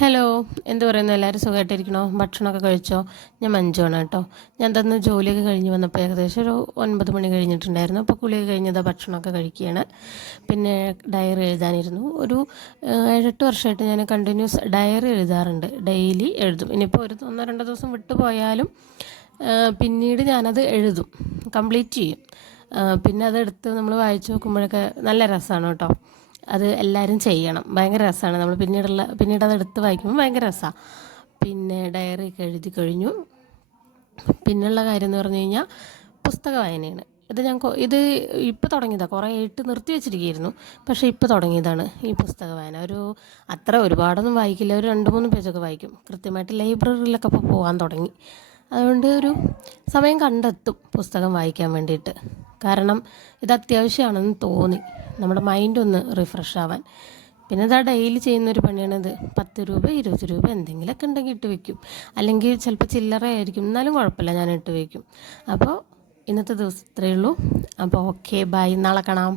Hello, എന്ത് പറയുന്നു? എല്ലാവരും സുഖമായിട്ടിരിക്കണോ? ഭക്ഷണമൊക്കെ കഴിച്ചോ? ഞാൻ മഞ്ജുവാണ് കേട്ടോ. ഞാൻ തന്ന ജോലിയൊക്കെ കഴിഞ്ഞ് വന്നപ്പോൾ ഏകദേശം ഒരു 9 മണി കഴിഞ്ഞിട്ടുണ്ടായിരുന്നു. അപ്പോൾ കുളിയൊക്കെ കഴിഞ്ഞതാ ഭക്ഷണമൊക്കെ കഴിക്കുകയാണ്. പിന്നെ ഡയറി എഴുതാനിരുന്നു. ഒരു 7-8 വർഷമായിട്ട് ഞാൻ കണ്ടിന്യൂസ് ഡയറി എഴുതാറുണ്ട്. ഡെയിലി എഴുതും. ഇനിയിപ്പോൾ ഒരു 1-2 ദിവസം വിട്ടു പോയാലും പിന്നീട് ഞാനത് എഴുതും, കംപ്ലീറ്റ് ചെയ്യും. പിന്നെ അതെടുത്ത് നമ്മൾ വായിച്ചു നോക്കുമ്പോഴൊക്കെ നല്ല രസമാണ് കേട്ടോ. അത് എല്ലാവരും ചെയ്യണം, ഭയങ്കര രസമാണ്. നമ്മൾ പിന്നീട് അത് എടുത്ത് വായിക്കുമ്പോൾ ഭയങ്കര രസമാണ്. പിന്നെ ഡയറി ഒക്കെ എഴുതി കഴിഞ്ഞു. പിന്നെയുള്ള കാര്യം എന്ന് പറഞ്ഞു കഴിഞ്ഞാൽ പുസ്തക വായനയാണ്. ഇത് ഇപ്പോൾ തുടങ്ങിയതാണ്, കുറേ ആയിട്ട് നിർത്തി വെച്ചിരിക്കുകയായിരുന്നു. പക്ഷേ ഇപ്പോൾ തുടങ്ങിയതാണ് ഈ പുസ്തക വായന. അത്ര ഒരുപാടൊന്നും വായിക്കില്ല, ഒരു 2-3 പേജൊക്കെ വായിക്കും. കൃത്യമായിട്ട് ലൈബ്രറിയിലൊക്കെ ഇപ്പോൾ പോകാൻ തുടങ്ങി. അതുകൊണ്ട് ഒരു സമയം കണ്ടെത്തും പുസ്തകം വായിക്കാൻ വേണ്ടിയിട്ട്. കാരണം ഇത് അത്യാവശ്യമാണെന്ന് തോന്നി, നമ്മുടെ മൈൻഡ് ഒന്ന് റിഫ്രഷ് ആവാൻ. പിന്നെ ഇതാ ഡെയിലി ചെയ്യുന്നൊരു പണിയാണിത്. 10 രൂപ 20 രൂപ എന്തെങ്കിലുമൊക്കെ ഉണ്ടെങ്കിൽ ഇട്ട് വയ്ക്കും. അല്ലെങ്കിൽ ചിലപ്പോൾ ചില്ലറ ആയിരിക്കും, എന്നാലും കുഴപ്പമില്ല, ഞാൻ ഇട്ട് വയ്ക്കും. അപ്പോൾ ഇന്നത്തെ ദിവസം ഇത്രയേ ഉള്ളൂ. അപ്പോൾ ഓക്കെ, ബൈ, നാളെ കാണാം.